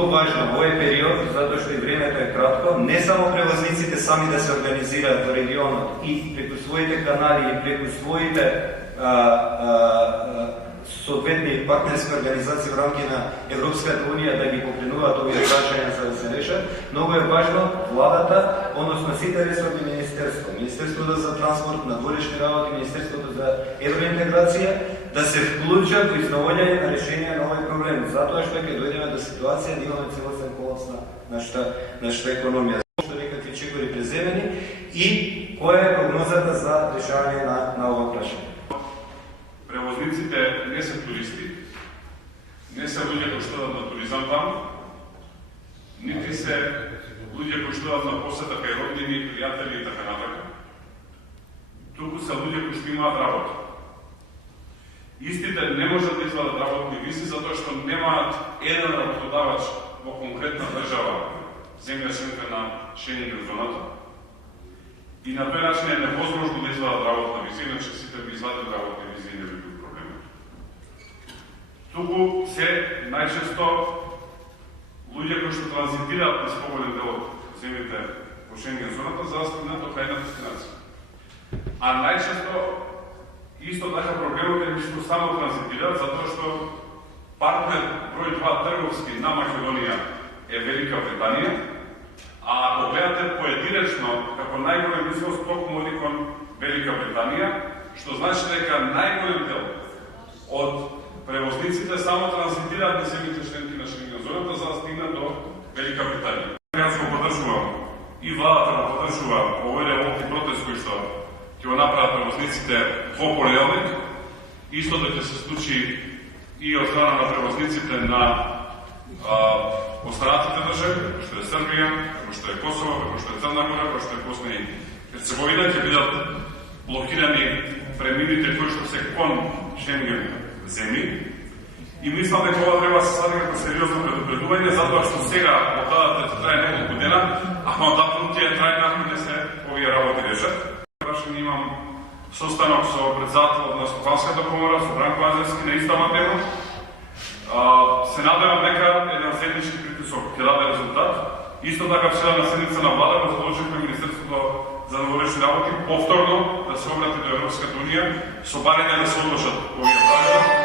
Важно во овој период, затоа што и времето е кратко, не само превозниците сами да се организираат во регионот и преку своите канали и преку своите соодветни партнерски организации во рамки на Европската унија да ги покренуваат овие прашања за да се решат. Многу е важно владата, односно сите ресорни министерства, Министерството за транспорт, надворешни работи, Министерството за евроинтеграција, да се вклучат во изнаоѓање на решение на овој проблем, затоа што ќе дојдеме до ситуација да имаме целосен колапс на нашата економија. Што некакви чекори преземени и која е прогнозата за решавање на ова прашање? Превозниците не се туристи, не се луѓе кои што одат на туризам там, нити се луѓе кои што одат на посета кај роднини, пријатели и така натака. Туку се луѓе кои што имаат работа. Истите не можат да извадат работни визи затоа што немаат еден работодавач во конкретна држава, земја членка на Шенген зоната. И на тој начин е невозможно да извадат работна виза, иначе сите би извадили работни визи и не би бил проблем. Туку се најчесто луѓе кои што транзитираат низ поголем дел од земјите во Шенген зоната за да стигнат до крајна дестинација. А најчесто исто така проблемот е што само транзитираат, затоа што партнер број 2 трговски на Македонија е Велика Британија, а ако гледате поединечно како најголем извоз токму оди кон Велика Британија, што значи дека најголем дел од превозниците само транзитираат на земјите членки на Шенген зоната за да стигнат до Велика Британија. Јас го поддржувам и владата го поддржува овој револтни протест кој што ќе го направат превозниците во понеделник. Истото ќе се случи и од страна на превозниците на останатите држави, како што е Србија, како што е Косово, како што е Црна Гора, како што е Босна и Херцеговина, ќе бидат блокирани премините кои што се кон Шенген земји. И мислам дека ова треба да се свати како сериозно предупредување, затоа што сега блокадата трае неколку дена, а мандатот ќе трае ако не се овие работи решат. Имам состанок со председател на Стопанската комора, со Бранко Анзерски на иста тема. Се надевам дека еден седнички притисок ќе даде резултат. Исто така вчера на седница на влада го задолживме Министерството за надворешни работи повторно да се обрати до Европската унија со барање да се одложат овие прашања.